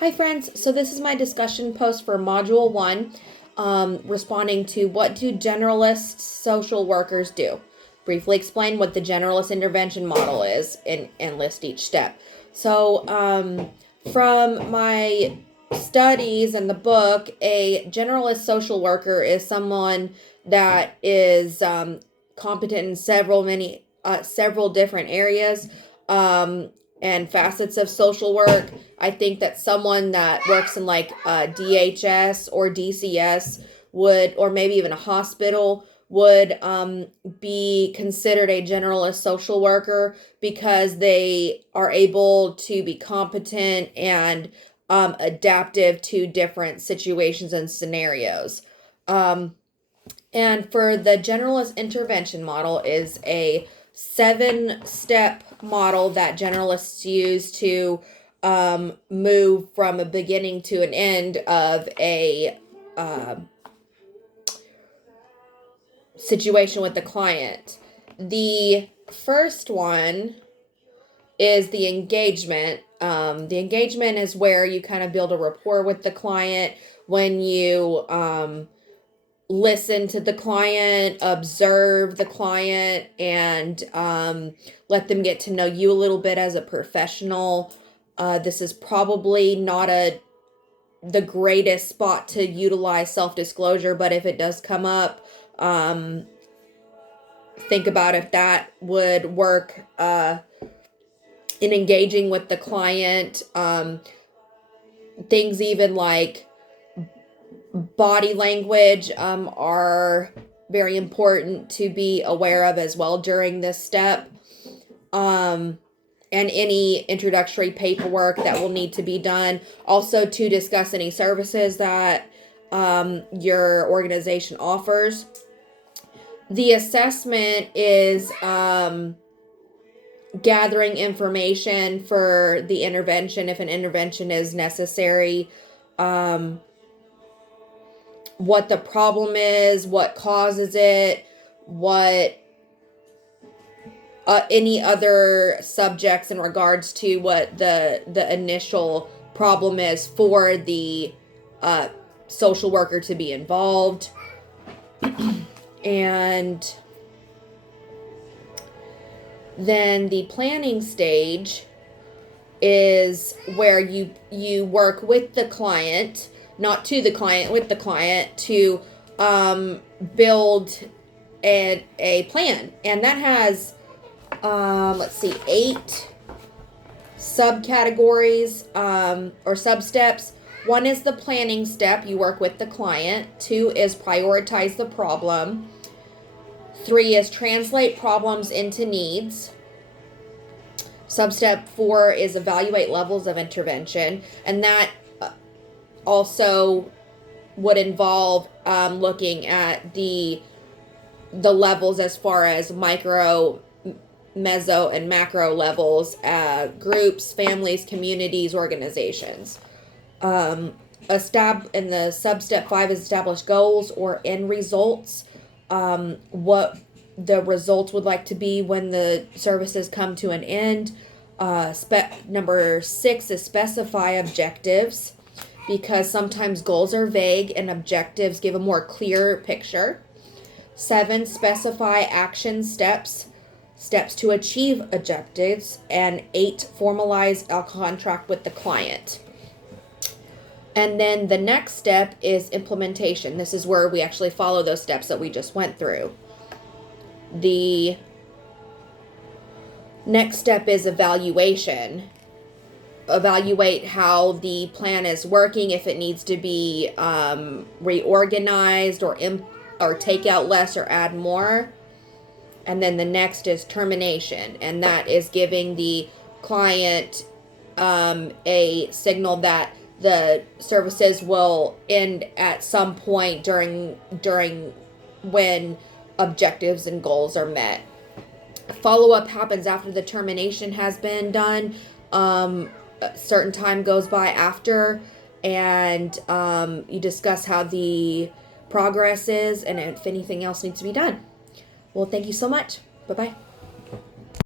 Hi friends, so this is my discussion post for Module 1, responding to what do generalist social workers do? Briefly explain what the generalist intervention model is and list each step. So from my studies and the book, a generalist social worker is someone that is competent in several different areas and facets of social work. I think that someone that works in like DHS or DCS would, or maybe even a hospital, would be considered a generalist social worker because they are able to be competent and adaptive to different situations and scenarios. And for the generalist intervention model is a 7-step model that generalists use to move from a beginning to an end of a situation with the client. The first one is the engagement. The engagement is where you kind of build a rapport with the client when you listen to the client, observe the client, and let them get to know you a little bit as a professional. This is probably not the greatest spot to utilize self-disclosure, but if it does come up, think about if that would work in engaging with the client. Things even like body language are very important to be aware of as well during this step. And any introductory paperwork that will need to be done. Also to discuss any services that your organization offers. The assessment is gathering information for the intervention if an intervention is necessary. What the problem is, what causes it, what any other subjects in regards to what the initial problem is for the social worker to be involved. And then the planning stage is where you work with the client, not to the client, with the client to build a plan. And that has, 8 subcategories or sub-steps. 1 is the planning step. You work with the client. 2 is prioritize the problem. 3 is translate problems into needs. Sub-step 4 is evaluate levels of intervention. And that also would involve looking at the levels as far as micro, meso, and macro levels, groups, families, communities, organizations. In the sub-step 5 is establish goals or end results. What the results would like to be when the services come to an end. Number 6 is specify objectives, because sometimes goals are vague and objectives give a more clear picture. 7, specify action steps to achieve objectives. And 8, formalize a contract with the client. And then the next step is implementation. This is where we actually follow those steps that we just went through. The next step is evaluation. Evaluate how the plan is working, if it needs to be reorganized or take out less or add more. And then the next is termination, and that is giving the client a signal that the services will end at some point during when objectives and goals are met. Follow-up happens after the termination has been done. A certain time goes by after, and you discuss how the progress is and if anything else needs to be done. Well, thank you so much. Bye-bye.